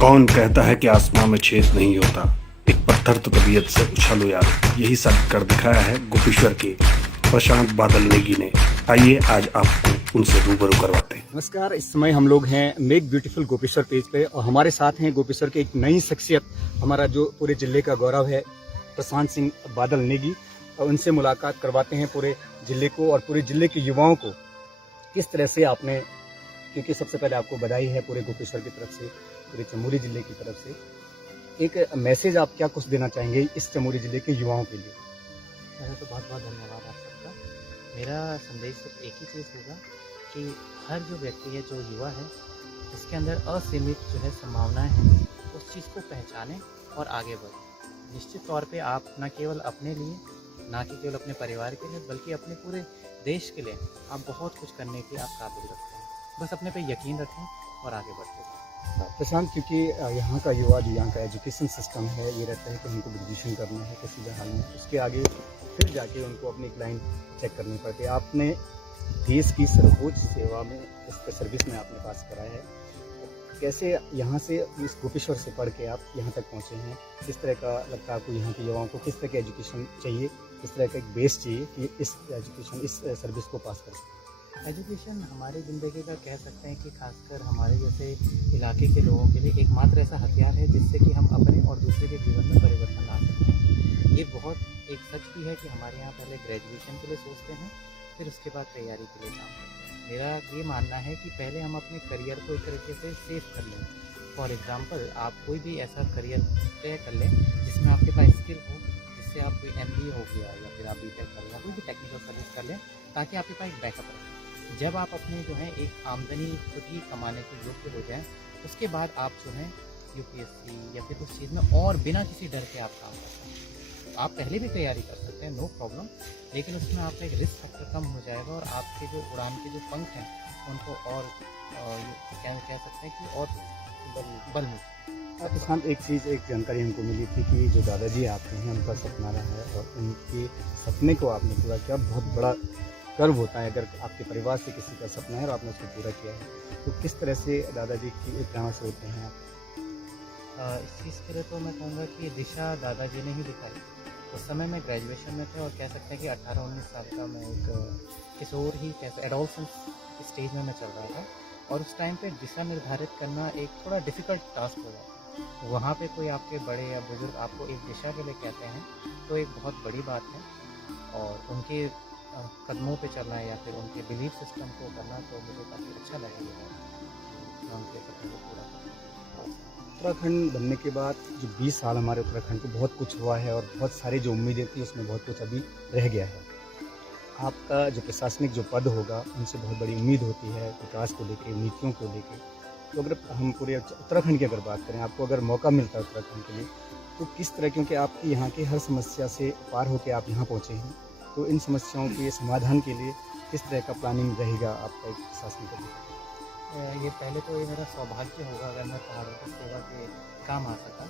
कौन कहता है कि आसमां में छेद नहीं होता, एक पत्थर तो तबीयत से उछालो यार। यही साबित कर दिखाया है गोपेश्वर के प्रशांत बादल नेगी ने। आइए आज आपको उनसे रूबरू करवाते हैं। नमस्कार, इस समय हम लोग हैं मेक ब्यूटीफुल गोपेश्वर पेज पे और हमारे साथ हैं गोपेश्वर के एक नई शख्सियत, हमारा जो पूरे जिले का गौरव है, प्रशांत सिंह बादल नेगी। और उनसे मुलाकात करवाते हैं पूरे जिले को और पूरे जिले के युवाओं को किस तरह से आपने, क्योंकि सबसे पहले आपको बधाई है पूरे गोपेश्वर की तरफ से, पूरे चमोली जिले की तरफ से। एक मैसेज आप क्या कुछ देना चाहेंगे इस चमोली जिले के युवाओं के लिए? पहले तो बहुत बहुत धन्यवाद आप सबका। मेरा संदेश सिर्फ एक ही चीज़ होगा कि हर जो व्यक्ति है, जो युवा है, जिसके अंदर असीमित जो है संभावनाएं हैं, उस चीज़ को पहचानें और आगे बढ़ें। निश्चित तौर पे आप न केवल अपने लिए, ना कि केवल अपने परिवार के लिए, बल्कि अपने पूरे देश के लिए आप बहुत कुछ करने के आप काबिल रखते हैं। बस अपने पे यकीन रखें और आगे बढ़ते रहें। प्रशांत, क्योंकि यहाँ का युवा, जो यहाँ का एजुकेशन सिस्टम है, ये रहता है कि उनको ग्रेजुएशन करना है किसी भी हाल में, उसके आगे फिर जाके उनको अपनी एक लाइन चेक करनी पड़ती है। आपने देश की सर्वोच्च सेवा में, इस सर्विस में आपने पास कराया है। कैसे यहाँ से, इस गोपेश्वर से पढ़ के आप यहाँ तक पहुँचे हैं? किस तरह का लगता है आपको यहाँ के युवाओं को, किस तरह का एजुकेशन चाहिए, किस तरह का एक बेस चाहिए कि इस एजुकेशन, इस सर्विस को पास कर सकें? एजुकेशन हमारी ज़िंदगी का, कह सकते हैं कि खासकर हमारे जैसे इलाके के लोगों के लिए एकमात्र ऐसा हथियार है जिससे कि हम अपने और दूसरे के जीवन में परिवर्तन ला सकते हैं। ये बहुत एक सच भी है कि हमारे यहाँ पहले ग्रेजुएशन के लिए सोचते हैं, फिर उसके बाद तैयारी के लिए काम करते हैं। मेरा ये मानना है कि पहले हम अपने करियर को एक तरीके से सेव कर लें। फॉर एग्ज़ाम्पल, आप कोई भी ऐसा करियर तय कर लें जिसमें आपके पास स्किल हो, जिससे आप कोई MBA हो गया या फिर आप BTech कर लें, कोई भी टेक्निकल सर्विस कर लें, ताकि आपके पास एक बैकअप रहे। जब आप अपने जो है एक आमदनी खुद ही कमाने के योग्य हो जाएं, उसके बाद आप जो है UPSC या फिर उस चीज़ में और बिना किसी डर के आप काम कर सकते हैं। आप पहले भी तैयारी कर सकते हैं, नो प्रॉब्लम, लेकिन उसमें आपका एक रिस्क फैक्टर कम हो जाएगा और आपके जो उड़ान के जो पंख हैं उनको और कह सकते हैं कि और बल मिल। प्रशांत, एक चीज़, एक जानकारी हमको मिली थी कि जो दादाजी आपके हैं, उनका सपना रहा है और उनके सपने को आपने पूरा किया। बहुत बड़ा गर्व होता है अगर आपके परिवार से किसी का सपना है और आपने उसको पूरा किया है। तो किस तरह से दादाजी की एक प्रेरणा से होते हैं आप? इस चीज़ के लिए तो मैं कहूँगा कि दिशा दादाजी ने ही दिखाई। उस समय में ग्रेजुएशन में थे और कह सकते हैं कि 18-19 साल का मैं एक किशोर ही, कैसे एडोलसेंस स्टेज में मैं चल रहा था, और उस टाइम पे दिशा निर्धारित करना एक थोड़ा डिफ़िकल्ट टास्क हो जाता है। वहाँ पे कोई आपके बड़े या बुजुर्ग आपको एक दिशा के लिए कहते हैं तो एक बहुत बड़ी बात है, और उनके कदमों पे चलना है या फिर उनके बिलीफ सिस्टम को करना, तो मुझे काफ़ी अच्छा लगेगा। मैं उनके सपने को पूरा करूँ। उत्तराखंड बनने के बाद जो 20 साल हमारे उत्तराखंड को बहुत कुछ हुआ है और बहुत सारी जो उम्मीदें थी उसमें बहुत कुछ अभी रह गया है। आपका जो प्रशासनिक जो पद होगा, उनसे बहुत बड़ी उम्मीद होती है विकास को लेकर, नीतियों को लेकर। तो अगर हम पूरे उत्तराखंड की अगर बात करें, आपको अगर मौका मिलता है उत्तराखंड के लिए, तो किस तरह, क्योंकि आपकी यहाँ की हर समस्या से पार होकर आप यहाँ पहुँचे हैं, तो इन समस्याओं के समाधान के लिए किस तरह का प्लानिंग रहेगा आपका एक प्रशासन के लिए? ये पहले तो ये मेरा सौभाग्य होगा अगर मैं पहाड़ों की सेवा के काम आ सका।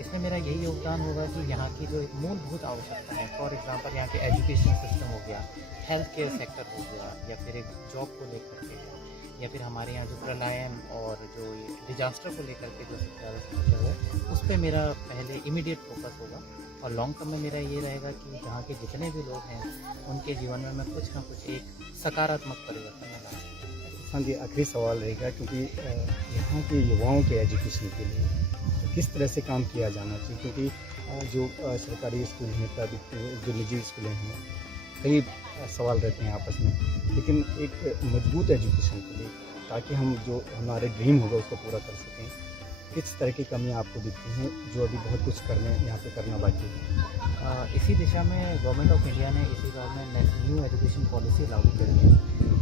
इसमें मेरा यही योगदान होगा कि यहाँ की जो मूलभूत आवश्यकता है, फॉर एग्जांपल यहाँ के एजुकेशन सिस्टम हो गया, हेल्थ केयर सेक्टर हो गया, या फिर एक जॉब को लेकर के, या फिर हमारे यहाँ जो प्रलयन और जो ये डिजास्टर को लेकर के जो समस्या है, उस पर मेरा पहले इमीडिएट फोकस होगा। और लॉन्ग टर्म में मेरा ये रहेगा कि यहाँ के जितने भी लोग हैं उनके जीवन में मैं कुछ ना कुछ एक सकारात्मक परिवर्तन ला सकूँ। हाँ जी, आखिरी सवाल रहेगा, क्योंकि यहाँ के युवाओं के एजुकेशन के लिए तो किस तरह से काम किया जाना चाहिए? क्योंकि जो सरकारी स्कूल हैं, प्राइवेट जो निजी स्कूलें हैं, कई सवाल रहते हैं आपस में, लेकिन एक मजबूत एजुकेशन के लिए, ताकि हम जो हमारे ड्रीम होगा उसको पूरा कर सकें, किस तरह की कमियाँ आपको दिखती हैं जो अभी बहुत कुछ यहाँ पे करना बाकी है? इसी दिशा में गवर्नमेंट ऑफ इंडिया ने इसी बार में न्यू एजुकेशन पॉलिसी लागू करी है,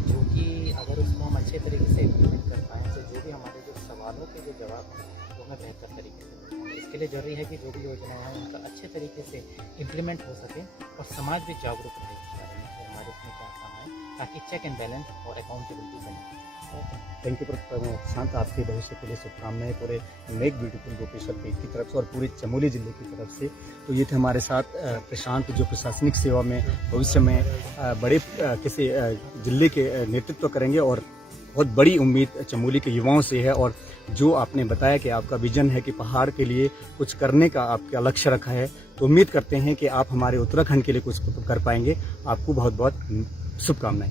जो कि अगर उसको हम अच्छे तरीके से इम्प्लीमेंट कर पाएँ तो जो भी हमारे जो सवालों के जो जवाब हैं वो हमें बेहतर तरीके से मिल पाएँ। इसके लिए ज़रूरी है कि जो भी योजनाएँ हैं उनका अच्छे तरीके से इम्प्लीमेंट हो सके और समाज भी जागरूक रहे इस बारे में कि हमारे उसमें क्या काम है, ताकि चेक एंड बैलेंस और अकाउंटेबिलिटी बने। थैंक यू प्रशांत, आपके भविष्य के लिए शुभकामनाएं पूरे मेक ब्यूटीफुल गोपेश्वर पेज की तरफ से और पूरे चमोली जिले की तरफ से। तो ये थे हमारे साथ प्रशांत, जो प्रशासनिक सेवा में भविष्य में बड़े किसी जिले के नेतृत्व करेंगे और बहुत बड़ी उम्मीद चमोली के युवाओं से है। और जो आपने बताया कि आपका विजन है कि पहाड़ के लिए कुछ करने का आपका लक्ष्य रखा है, तो उम्मीद करते हैं कि आप हमारे उत्तराखंड के लिए कुछ कर पाएंगे। आपको बहुत बहुत शुभकामनाएं।